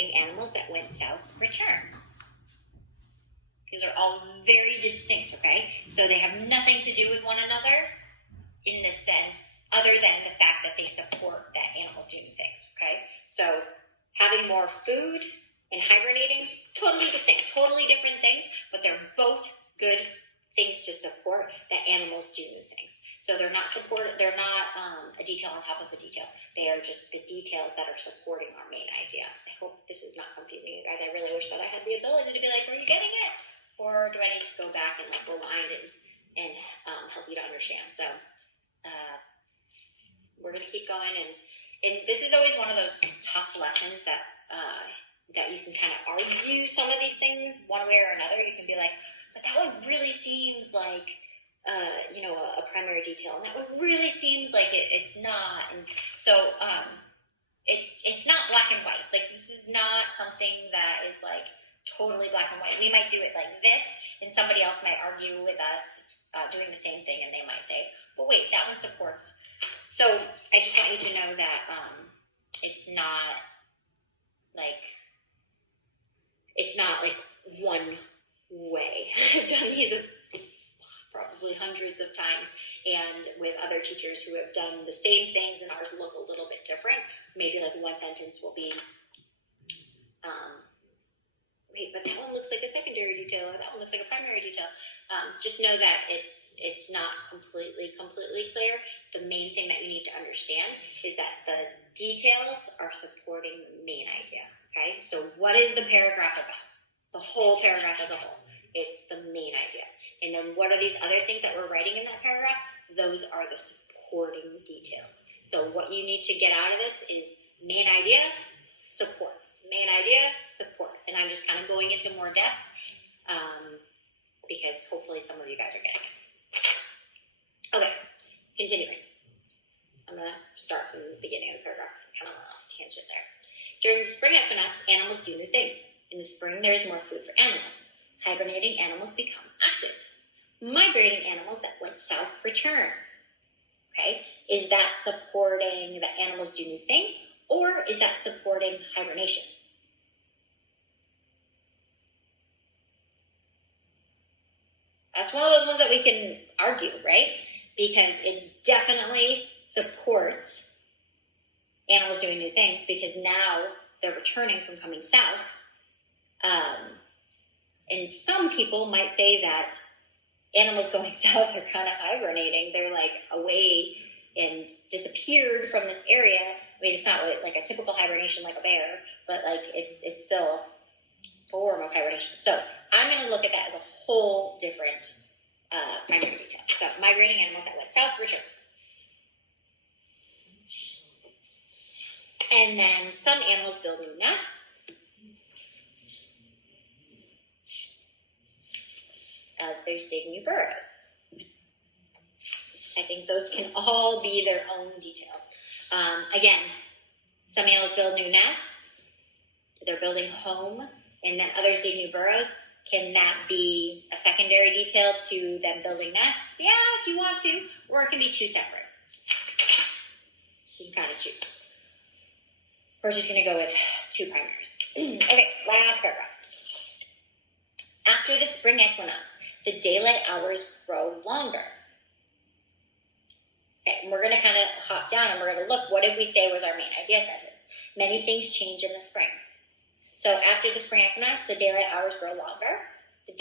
Animals that went south return. These are all very distinct, okay? So they have nothing to do with one another in the sense, other than the fact that they support that animals do new things, okay? So having more food and hibernating, totally distinct, totally different things, but they're both good things to support that animals do new things. So they're not a detail on top of a detail. They are just the details that are supporting our main idea. I hope this is not confusing you guys. I really wish that I had the ability to be like, are you getting it? Or do I need to go back and like rewind and help you to understand? So we're going to keep going. And this is always one of those tough lessons that you can kind of argue some of these things one way or another. You can be like, but that one really seems like a primary detail, and that one really seems like it's not. And so it's not black and white. Like, this is not something that is like totally black and white. We might do it like this, and somebody else might argue with us doing the same thing, and they might say, but wait, that one supports. So I just want you to know that it's not like one way. I've done these probably hundreds of times, and with other teachers who have done the same things, and ours look a little bit different. Maybe like one sentence will be, wait, but that one looks like a secondary detail, or that one looks like a primary detail. Just know that it's not completely clear. The main thing that you need to understand is that the details are supporting the main idea, okay? So what is the paragraph about? The whole paragraph as a whole. It's the main idea. And then what are these other things that we're writing in that paragraph? Those are the supporting details. So what you need to get out of this is main idea, support. Main idea, support. And I'm just kind of going into more depth because hopefully some of you guys are getting it. Okay, continuing. I'm going to start from the beginning of the paragraph. Kind of went off a tangent there. During the spring equinox, animals do new things. In the spring, there is more food for animals. Hibernating animals become active. Migrating animals that went south return. Okay, is that supporting that animals do new things, or is that supporting hibernation? That's one of those ones that we can argue, right? Because it definitely supports animals doing new things, because now they're returning from coming south. And some people might say that animals going south are kind of hibernating. They're like away and disappeared from this area. I mean, it's not like a typical hibernation like a bear, but like it's still a form of hibernation. So I'm going to look at that as a whole different primary detail. So migrating animals that went south return. And then some animals build new nests. Others dig new burrows. I think those can all be their own detail. Again, some animals build new nests. They're building home, and then others dig new burrows. Can that be a secondary detail to them building nests? Yeah, if you want to, or it can be two separate. You can kind of choose. We're just going to go with two primaries. Okay, last paragraph. After the spring equinox, the daylight hours grow longer. Okay, and we're going to kind of hop down and we're going to look, what did we say was our main idea sentence? Many things change in the spring. So after the spring equinox, the daylight hours grow longer. The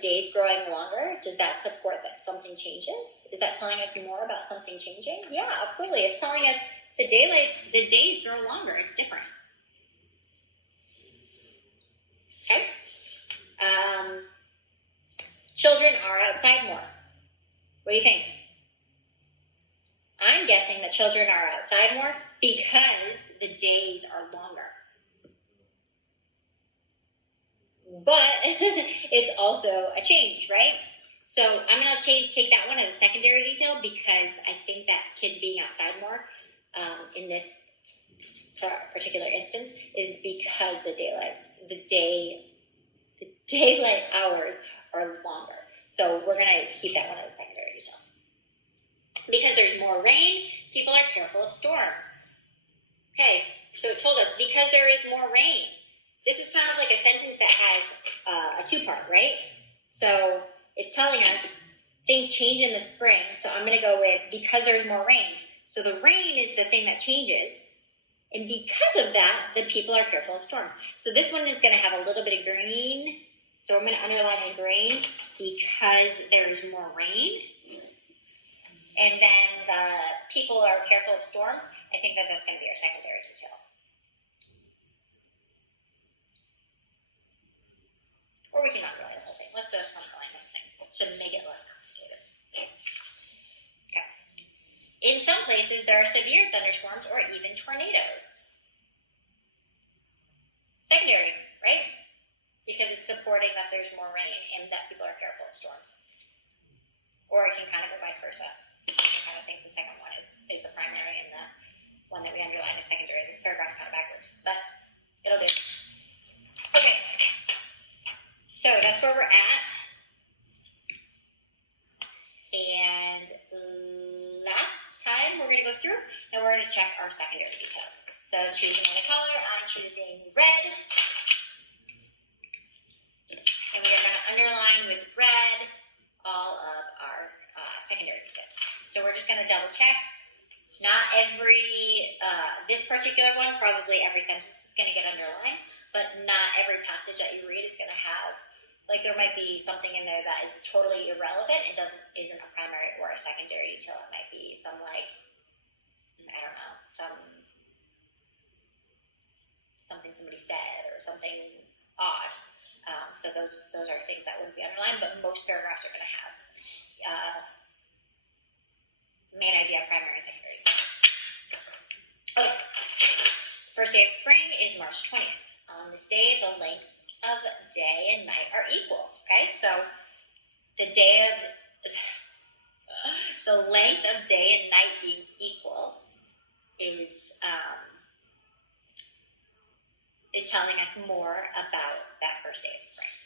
days growing longer, does that support that something changes? Is that telling us more about something changing? Yeah, absolutely. It's telling us the days grow longer. It's different. Okay. Children are outside more. What do you think? I'm guessing that children are outside more because the days are longer. But it's also a change, right? So I'm going to take that one as a secondary detail because I think that kids being outside more in this particular instance is because the daylight hours are longer. So we're going to keep that one as a secondary detail. Because there's more rain, people are careful of storms. Okay, so it told us because there is more rain, this is kind of like a sentence that has a two-part, right? So it's telling us things change in the spring. So I'm going to go with because there's more rain. So the rain is the thing that changes. And because of that, the people are fearful of storms. So this one is going to have a little bit of green. So I'm going to underline in green because there's more rain. And then the people are fearful of storms. I think that that's going to be our secondary detail. Or we can underline the whole thing. Let's just underline the whole thing to make it less complicated. Okay. In some places, there are severe thunderstorms or even tornadoes. Secondary, right? Because it's supporting that there's more rain and that people are fearful of storms. Or it can kind of go vice versa. I kind of think the second one is the primary and the one that we underline is secondary. This paragraph's kind of backwards, but it'll do. Okay. So that's where we're at. And last time we're going to go through and we're going to check our secondary details. So choosing a color, I'm choosing red. And we are going to underline with red all of our secondary details. So we're just going to double check. Not every, this particular one, probably every sentence is going to get underlined, but not every passage that you read is going to have, like there might be something in there that is totally irrelevant. It isn't a primary or a secondary detail. It might be some like, I don't know, something somebody said or something odd. So those are things that wouldn't be underlined, but most paragraphs are going to have main idea, primary, and secondary. Okay. First day of spring is March 20th. On this day, the length of day and night are equal. Okay, so the length of day and night being equal is telling us more about that first day of spring.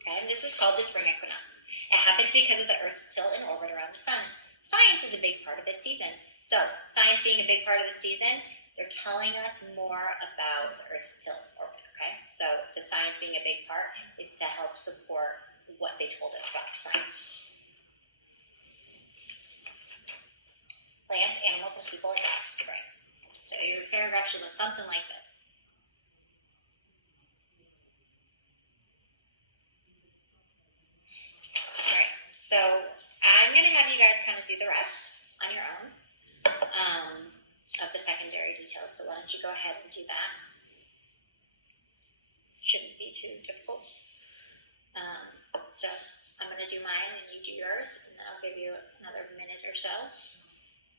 Okay, and this is called the spring equinox. It happens because of the Earth's tilt and orbit around the sun. Science is a big part of this season. So, science being a big part of the season, they're telling us more about the Earth's tilt and orbit, okay? So, the science being a big part is to help support what they told us about science. Plants, animals, and people adapt to spring. So, your paragraph should look something like this. So I'm going to have you guys kind of do the rest on your own of the secondary details. So why don't you go ahead and do that? Shouldn't be too difficult. So I'm going to do mine and you do yours, and then I'll give you another minute or so,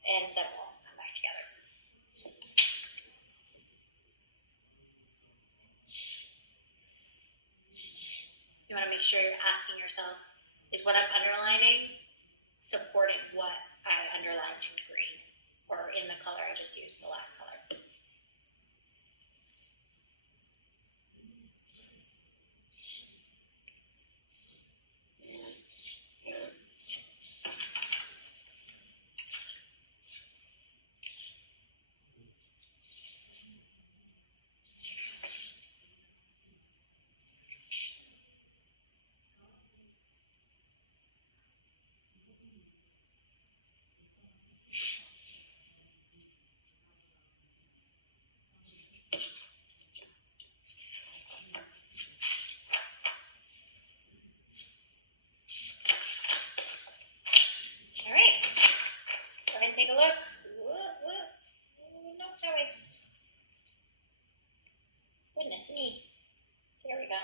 and then we'll come back together. You want to make sure you're asking yourself, is what I'm underlining supporting what I underlined in green, or in the color I just used, the last color? Take a look. No, that way. Goodness me. There we go.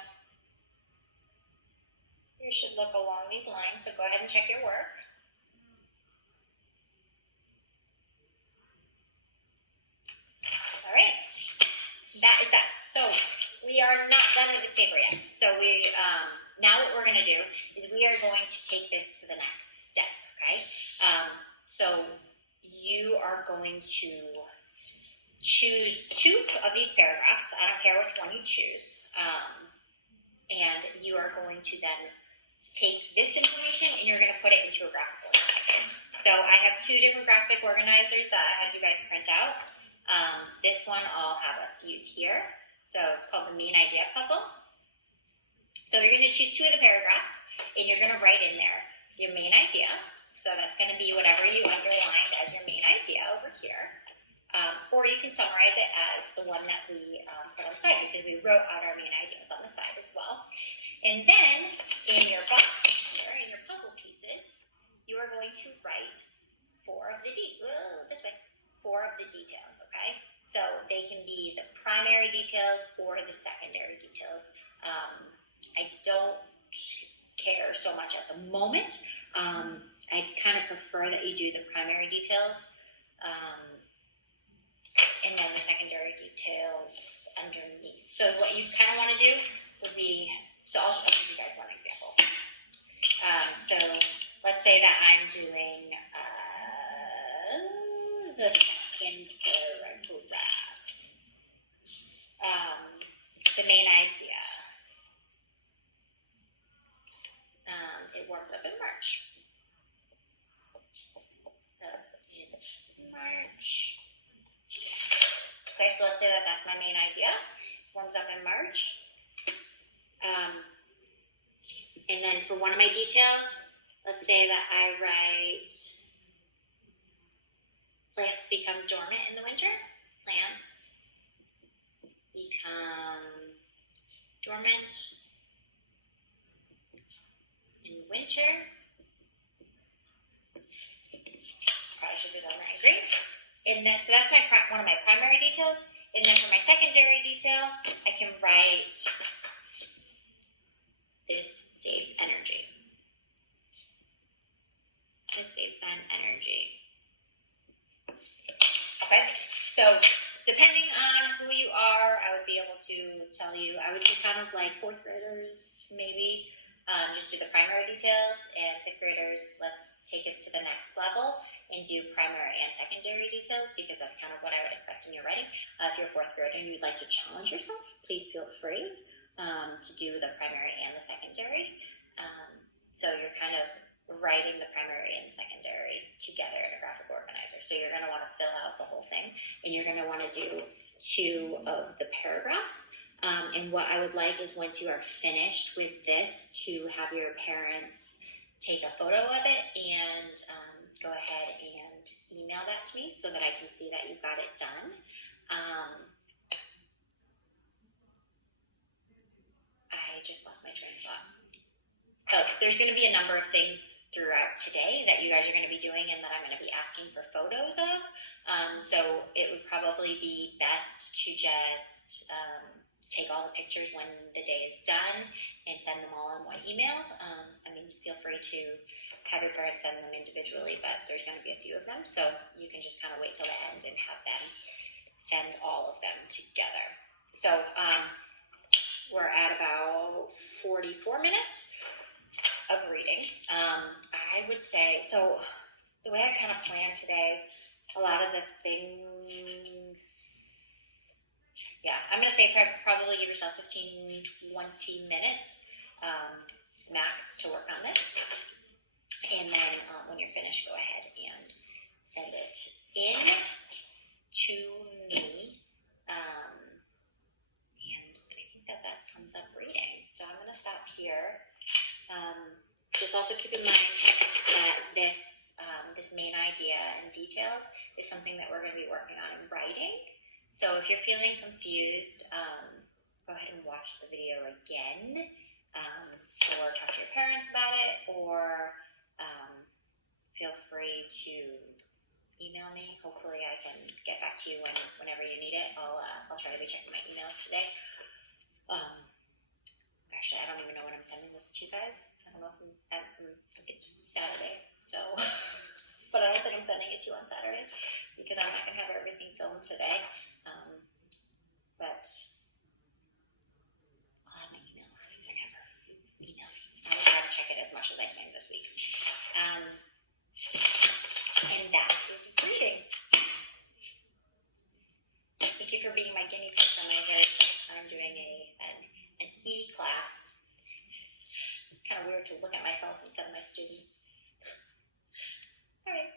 You should look along these lines, so go ahead and check your work. All right. That is that. So we are not done with this paper yet. So now what we're going to do is we are going to take this to the next step, okay? So you are going to choose two of these paragraphs. I don't care which one you choose. And you are going to then take this information and you're going to put it into a graphic organizer. So I have two different graphic organizers that I had you guys print out. This one I'll have us use here. So it's called the main idea puzzle. So you're going to choose 2 of the paragraphs, and you're going to write in there your main idea. So that's going to be whatever you underlined as your main idea over here. Or you can summarize it as the one that we put on the side, because we wrote out our main ideas on the side as well. And then in your box here, in your puzzle pieces, you are going to write 4 of the details, okay? So they can be the primary details or the secondary details. I don't care so much at the moment. I kind of prefer that you do the primary details, and then the secondary details underneath. So what you kind of want to do would be, so I'll give you guys one example. So let's say that I'm doing the second paragraph, the main idea. It warms up in March. Okay, so let's say that that's my main idea. Warms up in March. And then for one of my details, let's say that I write plants become dormant in the winter. Plants become dormant in winter. Probably should be done right, agree. And then, so that's one of my primary details. And then for my secondary detail, I can write, this saves energy. It saves them energy. Okay, so depending on who you are, I would be able to tell you, I would do kind of like 4th graders, maybe, just do the primary details, and 5th graders, let's take it to the next level and do primary and secondary details, because that's kind of what I would expect in your writing. If you're a 4th grader and you'd like to challenge yourself, please feel free to do the primary and the secondary. So you're kind of writing the primary and secondary together in a graphic organizer. So you're going to want to fill out the whole thing, and you're going to want to do 2 of the paragraphs. And what I would like is, once you are finished with this, to have your parents take a photo of it and go ahead and email that to me so that I can see that you got it done. I just lost my train of thought. Oh, there's going to be a number of things throughout today that you guys are going to be doing and that I'm going to be asking for photos of. So it would probably be best to just take all the pictures when the day is done and send them all in one email. I mean, feel free to have your parents send them individually, but there's going to be a few of them. So you can just kind of wait till the end and have them send all of them together. So we're at about 44 minutes of reading. I would say, so the way I kind of planned today, a lot of the things, I'm going to say probably give yourself 15, 20 minutes max to work on this. And then when you're finished, go ahead and send it in to me. And I think that sums up reading. So I'm going to stop here. Just also keep in mind that this main idea and details is something that we're going to be working on in writing. So if you're feeling confused, go ahead and watch the video again, or talk to your parents about it, or feel free to email me. Hopefully I can get back to you whenever you need it. I'll try to be checking my emails today. Actually, I don't even know when I'm sending this to you guys. I don't know if it's Saturday, so, but I don't think I'm sending it to you on Saturday because I'm not going to have everything filmed today. But I'll have my email whenever. Email me. I'll try to check it as much as I can this week. And that is reading. Thank you for being my guinea pig for my very first time doing an e-class. Kind of weird to look at myself instead of my students. All right.